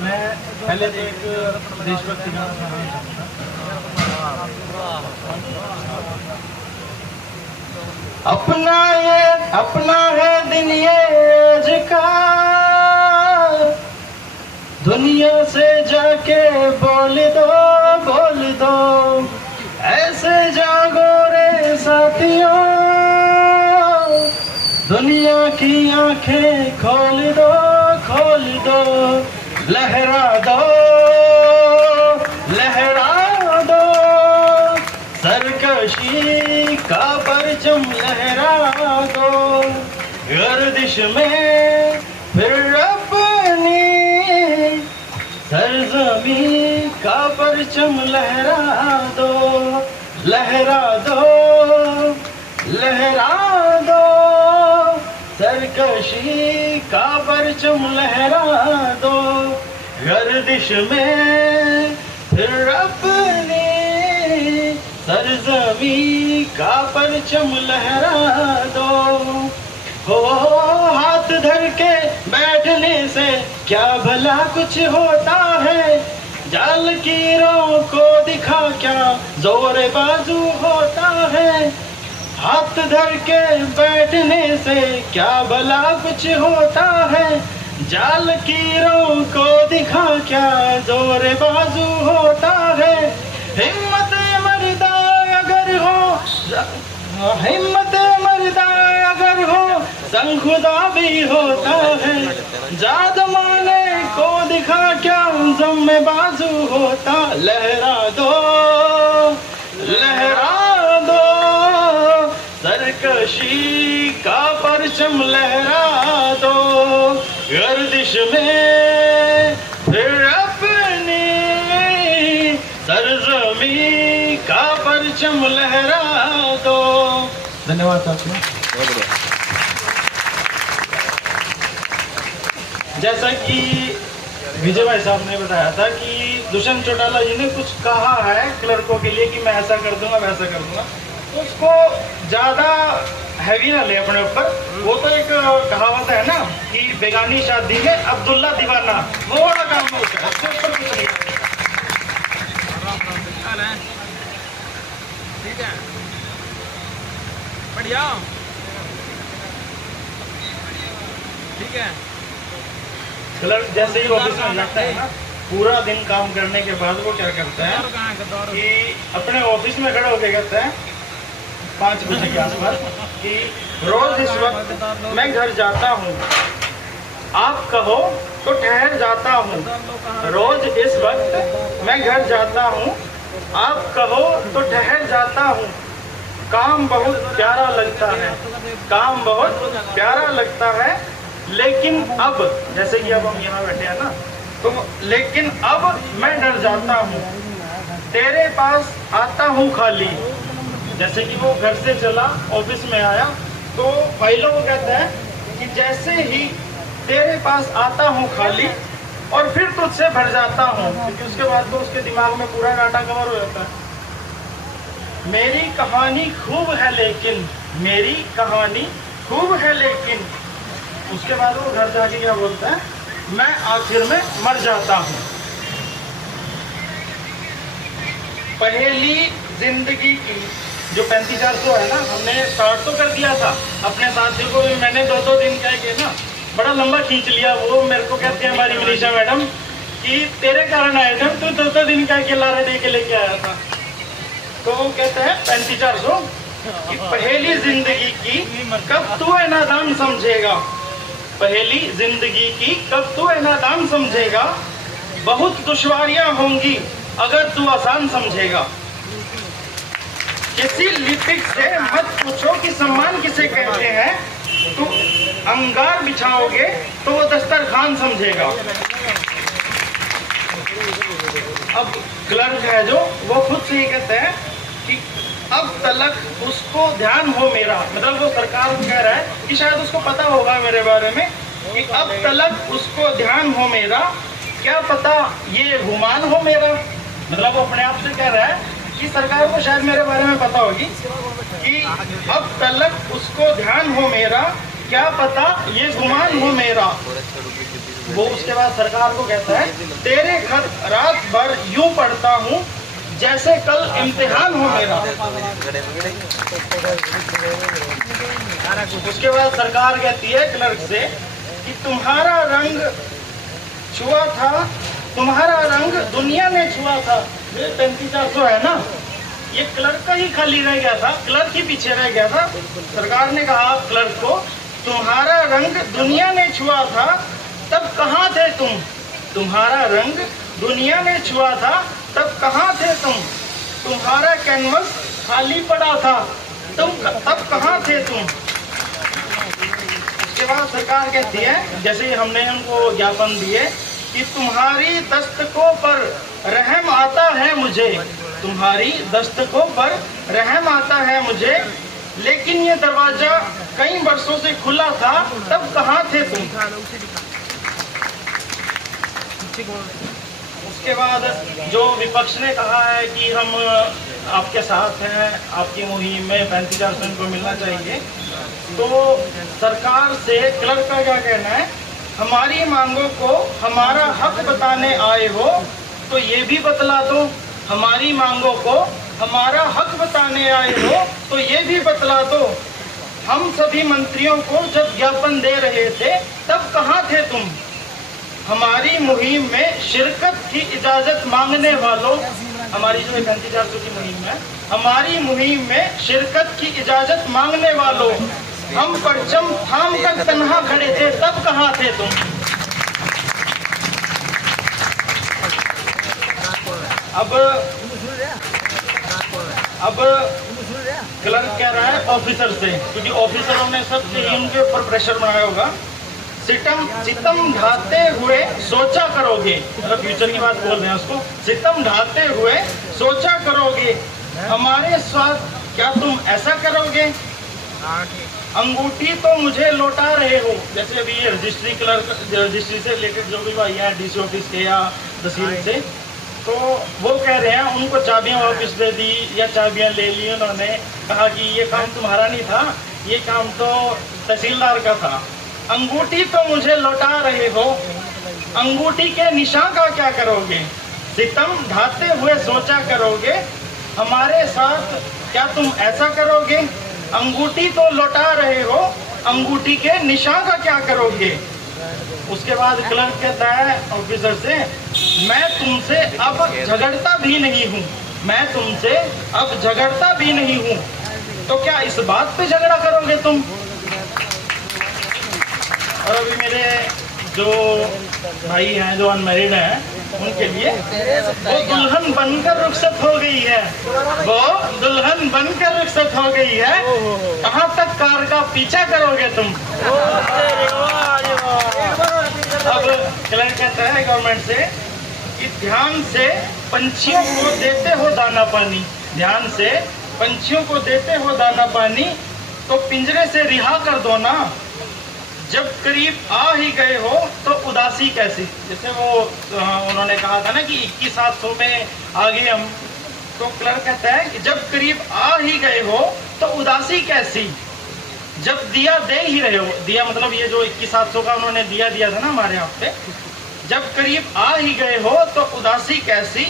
मैं पहले तो एक देशभक्ति गाना सुनाना चाहूँगा। अपना है दिन ये आज का, दुनिया से जाके बोल दो ऐसे जागो रे साथियों, दुनिया की आंखें खोल दो, लहरा दो सरकशी का परचम, लहरा दो गर्दिश में फिर अपनी सरजमी का परचम, लहरा दो सरकशी का परचम, लहरा दो गर्दिश में फिर अपनी सरजमी का परचम, लहरा दो। हो हाथ धर के बैठने से क्या भला कुछ होता है, जाल कीरों को दिखा क्या जोर बाजू होता है। हाथ धर के बैठने से क्या भला कुछ होता है, जाल कीरों को दिखा क्या जोर बाजू होता है। हिम्मत मर्दा अगर हो संग खुदा भी होता है, जाद माने को दिखा क्या ज़म्मे बाजू होता। लहरा दो सरकशी का परचम, लहरा दो गर्दिश में फिर अपनी सरजमी का परचम, लहरा दो। धन्यवाद साथियों। जैसा कि विजय भाई साहब ने बताया था कि दुष्यंत चौटाला जी ने कुछ कहा है क्लर्कों के लिए कि मैं ऐसा कर दूंगा वैसा कर दूंगा, तो उसको ज्यादा हैवी ना ले अपने ऊपर। वो तो एक कहावत है ना कि बेगानी शादी में अब्दुल्ला दीवाना, वो वाला काम है उसका, उसके ऊपर कुछ नहीं। ठीक है, बढ़िया, ठीक है। क्लर्क जैसे ही ऑफिस में लगता है ना, पूरा दिन काम करने के बाद वो क्या करता है कि अपने ऑफिस में खड़े होकर कहता है 5 बजे के आसपास कि रोज इस वक्त मैं घर जाता हूँ, आप कहो तो ठहर जाता हूँ। रोज इस वक्त मैं घर जाता हूँ, आप कहो तो ठहर जाता हूँ। काम बहुत प्यारा लगता है, लेकिन अब, जैसे कि अब हम यहाँ बैठे हैं ना, तो लेकिन अब मैं डर जाता हूँ। तेरे पास आता हूँ खाली, जैसे कि वो घर से चला ऑफिस में आया तो फाइलों को कहता है कि जैसे ही तेरे पास आता हूँ खाली और फिर तुझसे भर जाता हूँ, क्योंकि उसके बाद तो उसके दिमाग में पूरा डाटा कवर हो जाता है। मेरी कहानी खूब है लेकिन उसके बाद वो घर जाके क्या बोलता है, मैं आखिर में मर जाता हूँ। पहेली जिंदगी की जो 3500 है ना, हमने स्टार्ट तो कर दिया था, अपने साथियों को भी मैंने 2-2 दिन कह के ना बड़ा लंबा खींच लिया। वो मेरे को कहते हैं हमारी मनीषा मैडम कि तेरे कारण आए थे, तू 2-2 दिन कह के लारे दे के लेके आया था। तो वो कहते हैं 3500 कि पहेली जिंदगी की कब तू है नादान समझेगा, पहेली जिंदगी की कब तू है नादान समझेगा, बहुत दुश्वारियां होंगी अगर तू आसान समझेगा। किसी लिपिक से मत पूछो कि सम्मान किसे कहते हैं, तू अंगार बिछाओगे तो वो दस्तरखान समझेगा। अब क्लर्क है जो, वो खुद से ही कहते हैं कि अब तलक उसको ध्यान हो मेरा, मतलब वो सरकार को कह रहा है कि शायद उसको पता होगा मेरे बारे में कि अब तलक उसको ध्यान हो मेरा, क्या पता ये गुमान हो मेरा। मतलब वो अपने आप से कह रहा है कि सरकार को शायद मेरे बारे में पता होगी कि अब तलक उसको ध्यान हो मेरा, क्या पता ये गुमान हो मेरा। वो उसके बाद सरकार को कहता है तेरे घर रात भर यूं पढ़ता हूँ जैसे कल इम्तिहान हो मेरा। उसके बाद सरकार कहती है क्लर्क से कि तुम्हारा रंग छुआ था, तुम्हारा रंग दुनिया ने छुआ था। ये 3500 है ना, ये क्लर्क का ही खाली रह गया था, क्लर्क ही पीछे रह गया था। सरकार ने कहा क्लर्क को तुम्हारा रंग दुनिया ने छुआ था, तब कहाँ थे तुम? तुम्हारा रंग दुनिया ने छुआ था, तब कहाँ थे तुम? तुम्हारा कैनवस खाली पड़ा था, तुम तब कहाँ थे तुम? उसके बाद सरकार कहती है, जैसे हमने उनको ज्ञापन दिए कि तुम्हारी दस्तकों पर रहम आता है मुझे, तुम्हारी दस्तकों पर रहम आता है मुझे, लेकिन ये दरवाजा कई वर्षों से खुला था, तब कहाँ थे तुम? उसके बाद जो विपक्ष ने कहा है कि हम आपके साथ हैं, आपकी मुहिम में 35% को मिलना चाहिए, तो सरकार से क्लर्क का क्या कहना है? हमारी मांगों को हमारा हक बताने आए हो तो ये भी बतला दो, हमारी मांगों को हमारा हक बताने आए हो तो ये भी बतला दो। हम सभी मंत्रियों को जब ज्ञापन दे रहे थे तब कहाँ थे तुम? हमारी मुहिम में शिरकत की इजाजत मांगने वालों, हमारी जो 3500 की मुहिम है, हमारी मुहिम में शिरकत की इजाजत मांगने वालों, हम परचम थाम कर तन्हा खड़े थे, तब कहाँ थे तुम? अब क्लर्क कह रहा है ऑफिसर से, क्योंकि ऑफिसरों ने सब ही उनके ऊपर प्रेशर बनाया होगा। सितम ढाते हुए सोचा करोगे, मतलब फ्यूचर की बात बोल रहे हैं उसको, सितम ढाते हुए सोचा करोगे, हमारे साथ क्या तुम ऐसा करोगे? अंगूठी तो मुझे लौटा रहे हो, जैसे अभी ये रजिस्ट्री क्लर्क, रजिस्ट्री से रिलेटेड जो भी भाई है डीसी ऑफिस के या तहसील से, तो वो कह रहे हैं उनको चाबियां वापस दे दी या चाबियां ले ली उन्होंने, कहा कि ये काम तुम्हारा नहीं था, ये काम तो तहसीलदार का था। अंगूठी तो मुझे लौटा रहे हो, अंगूठी के निशान का क्या करोगे? सितम ढाते हुए सोचा करोगे, हमारे साथ क्या तुम ऐसा करोगे? अंगूठी तो लौटा रहे हो, अंगूठी के निशान का क्या करोगे? उसके बाद क्लर्क कहता है ऑफिसर से, मैं तुमसे अब झगड़ता भी नहीं हूँ, मैं तुमसे अब झगड़ता भी नहीं हूँ, तो क्या इस बात पे झगड़ा करोगे तुम? और अभी मेरे जो भाई हैं जो अनमैरिड हैं उनके लिए, वो दुल्हन बनकर रुखसत हो गई है, वो दुल्हन बनकर रुखसत हो गई है, कहाँ तक कार का पीछा करोगे तुम? अब क्लर्क कहता है गवर्नमेंट से कि ध्यान से पंछियों को देते हो दाना पानी, ध्यान से पंछियों को देते हो दाना पानी, तो पिंजरे से रिहा कर दो ना, जब करीब आ ही गए हो तो उदासी कैसी? जैसे वो उन्होंने कहा था ना कि 2100 में आ गए हम, तो क्लर्क कहता है कि जब करीब आ ही गए हो तो उदासी कैसी? जब दिया दे ही रहे हो, दिया मतलब ये जो 2100 का उन्होंने दिया था ना हमारे यहाँ पे, जब करीब आ ही गए हो तो उदासी कैसी?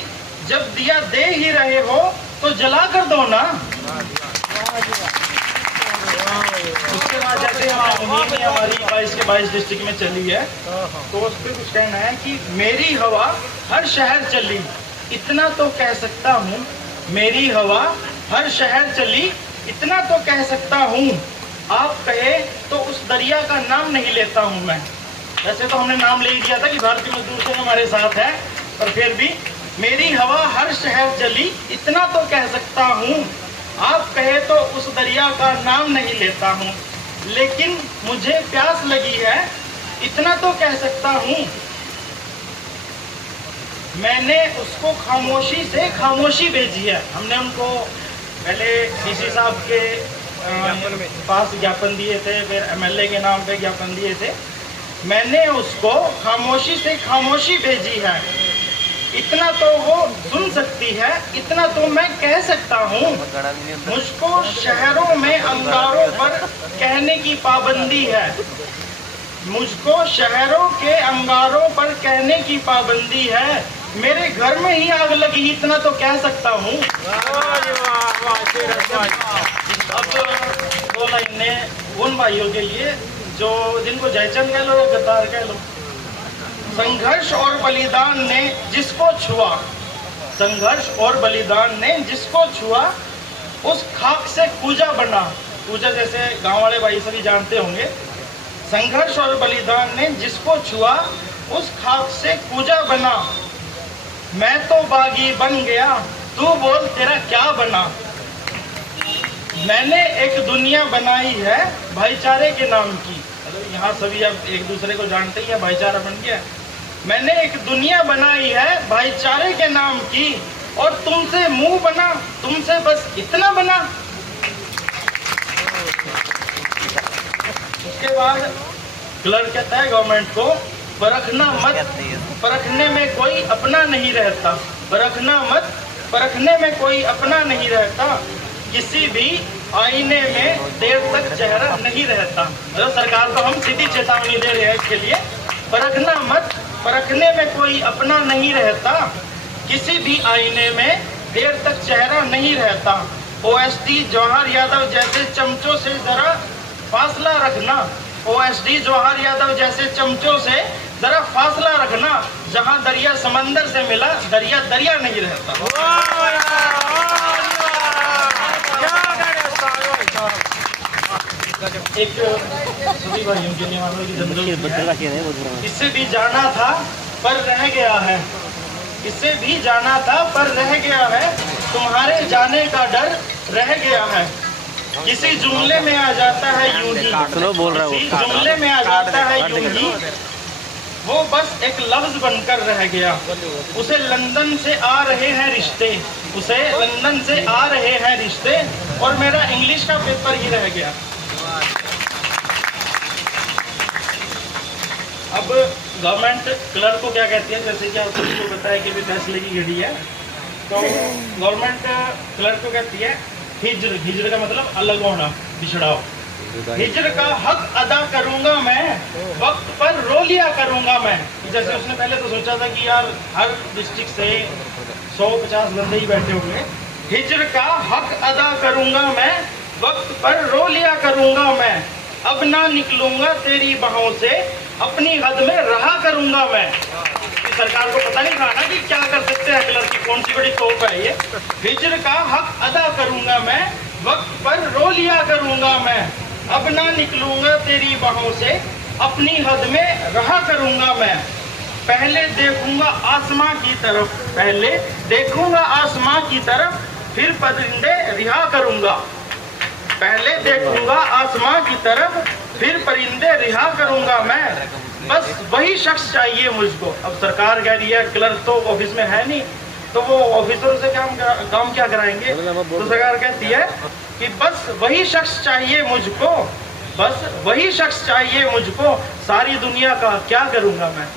जब दिया दे ही रहे हो तो जला कर दो ना। उसके बाद जैसे हमारी 22 के 22 डिस्ट्रिक्ट में चली है, तो उस पर कुछ कहना है कि मेरी हवा हर शहर चली, इतना तो कह सकता हूँ, मेरी हवा हर शहर चली, इतना तो कह सकता हूँ, आप कहे तो उस दरिया का नाम नहीं लेता हूँ मैं। वैसे तो हमने नाम ले दिया था कि भारतीय मजदूर संघ हमारे साथ है, पर फिर भी मेरी हवा हर शहर चली, इतना तो कह सकता हूँ, आप कहे तो उस दरिया का नाम नहीं लेता हूँ, लेकिन मुझे प्यास लगी है, इतना तो कह सकता हूँ, मैंने उसको खामोशी से खामोशी भेजी है। हमने उनको पहले डीसी साहब के पास ज्ञापन दिए थे, फिर एमएलए के नाम पे ज्ञापन दिए थे, मैंने उसको खामोशी से खामोशी भेजी है, इतना तो वो सुन सकती है, इतना तो मैं कह सकता हूँ, मुझको शहरों में अंगारों पर कहने की पाबंदी है, मुझको शहरों के अंगारों पर कहने की पाबंदी है, मेरे घर में ही आग लगी इतना तो कह सकता हूँ। अब दो लाइनें उन भाइयों के लिए जो जिनको जयचंद कह लो या गद्दार कह लो। संघर्ष और बलिदान ने जिसको छुआ, संघर्ष और बलिदान ने जिसको छुआ, उस खाक से पूजा बना। पूजा जैसे गांव वाले भाई सभी जानते होंगे। संघर्ष और बलिदान ने जिसको छुआ, उस खाक से पूजा बना। मैं तो बागी बन गया, तू बोल तेरा क्या बना। मैंने एक दुनिया बनाई है भाईचारे के नाम की। यहाँ सभी अब एक दूसरे को जानते ही है, भाईचारा बन गया। मैंने एक दुनिया बनाई है भाईचारे के नाम की, और तुमसे मुंह बना, तुमसे बस इतना बना। उसके बाद क्लर्क कहता है गवर्नमेंट को, परखना मत, परखने में कोई अपना नहीं रहता। परखना मत, परखने में कोई अपना नहीं रहता। किसी भी आईने में देर तक चेहरा नहीं रहता। मतलब सरकार को हम सीधी चेतावनी दे रहे हैं इसके लिए। परखना मत, परखने में कोई अपना नहीं रहता। किसी भी आईने में देर तक चेहरा नहीं रहता। OSD जवाहर यादव जैसे चमचों से जरा फासला रखना। OSD जवाहर यादव जैसे चमचों से जरा फासला रखना। जहां दरिया समंदर से मिला, दरिया दरिया नहीं रहता। एक सभी भाइयों के लिए मानो की जिंदगी इससे भी जाना था पर रह गया है, इससे भी जाना था पर रह गया है। तुम्हारे जाने का डर रह गया है। किसी जुमले में आ जाता है यूं ही, किसी जुमले में आ जाता है यूं ही, वो बस एक लफ्ज बनकर रह गया। उसे लंदन से आ रहे हैं रिश्ते, उसे लंदन से आ रहे हैं रिश्ते, और मेरा इंग्लिश का पेपर ही रह गया। अब गवर्नमेंट क्लर्क को क्या कहती है, जैसे कि आप सभी को पता है कि भी फैसले की घड़ी है, तो गवर्नमेंट क्लर्क को कहती है हिज्र। हिज्र का मतलब अलग होना, बिछड़ाव। हिज्र का हक अदा करूंगा मैं, वक्त पर रो लिया करूंगा मैं। जैसे उसने पहले तो सोचा था कि यार हर डिस्ट्रिक्ट से 150 बंदे ही बैठे होंगे। हिज्र का हक अदा करूंगा मैं, वक्त पर रो लिया करूंगा मैं। अब ना निकलूंगा तेरी बाहों से, अपनी हद में रहा करूंगा मैं। सरकार को पता नहीं था ना कि क्या कर सकते हैं क्लर्क की, कौन सी बड़ी तोप है ये। हिज्र का हक अदा करूंगा मैं, वक्त पर रो लिया करूंगा मैं। अब ना निकलूंगा तेरी बाहों से, अपनी हद में रहा करूंगा मैं। पहले देखूंगा आसमां की तरफ, पहले देखूंगा आसमां की तरफ, फिर परिंदे रिहा करूंगा। पहले देखूंगा आसमां की तरफ, फिर परिंदे रिहा करूंगा मैं। बस वही शख्स चाहिए मुझको। अब सरकार कह रही है क्लर्क तो ऑफिस में है नहीं, तो वो ऑफिसरों से काम क्या कराएंगे। तो सरकार कहती है कि बस वही शख्स चाहिए मुझको, बस वही शख्स चाहिए मुझको, सारी दुनिया का क्या करूंगा मैं।